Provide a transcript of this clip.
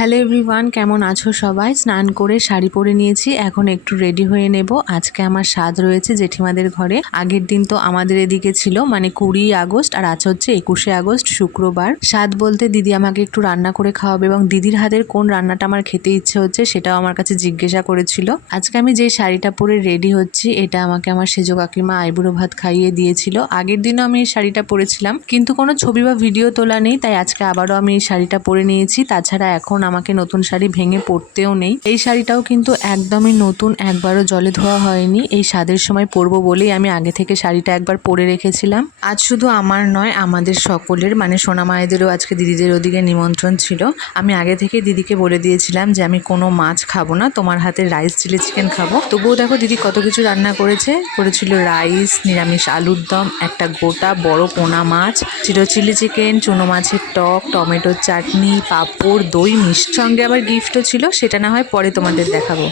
Hello everyone, কেমন আছো সবাই? স্নান করে শাড়ি পরে নিয়েছি, এখন একটু রেডি হয়ে নেব। আজকে আমার স্বাদ রয়েছে জেঠিমাদের ঘরে। আগের দিন তো আমাদের এদিকে ছিল, মানে 20 আগস্ট, আর আজ হচ্ছে 21 আগস্ট শুক্রবার। স্বাদ বলতে দিদি আমাকে একটু রান্না করে খাওয়াবে, এবং দিদির হাতের কোন রান্নাটা আমার খেতে ইচ্ছে হচ্ছে সেটাও আমার কাছে জিজ্ঞাসা করেছিল। আজকে আমি যে শাড়িটা পরে রেডি হচ্ছি, এটা আমাকে আমার সেজো কাকিমা আইবুড়ো ভাত খাইয়ে দিয়েছিল। আগের দিনও আমি এই শাড়িটা পরেছিলাম, কিন্তু কোনো ছবি বা ভিডিও তোলা নেই, তাই আজকে আবারও আমি এই শাড়িটা পরে নিয়েছি। তাছাড়া এখন আমাকে নতুন শাড়ি ভেঙে পরতেও নেই। এই শাড়িটাও কিন্তু একদমই নতুন, একবারও জলে ধোয়া হয়নি। এই স্বাদের সময় পরবো বলেই আমি আগে থেকে শাড়িটা একবার পরে রেখেছিলাম। আজ শুধু আমার নয়, আমাদের সকলের, মানে সোনা মায়েদেরও আজকে দিদিদের ওদিকে নিমন্ত্রণ ছিল। আমি আগে থেকে দিদিকে বলে দিয়েছিলাম যে আমি কোনো মাছ খাবো না, তোমার হাতে রাইস চিলি চিকেন খাবো। তবুও দেখো দিদি কত কিছু রান্না করেছিল রাইস, নিরামিষ আলুর দম, একটা গোটা বড় পোনা মাছ, ছিল চিলি চিকেন, চুনো মাছের টক, টমেটোর চাটনি, পাঁপড়, দই, মিষ্টি, সঙ্গে আবার গিফটও ছিল। সেটা না হয় পরে তোমাদের দেখাবো।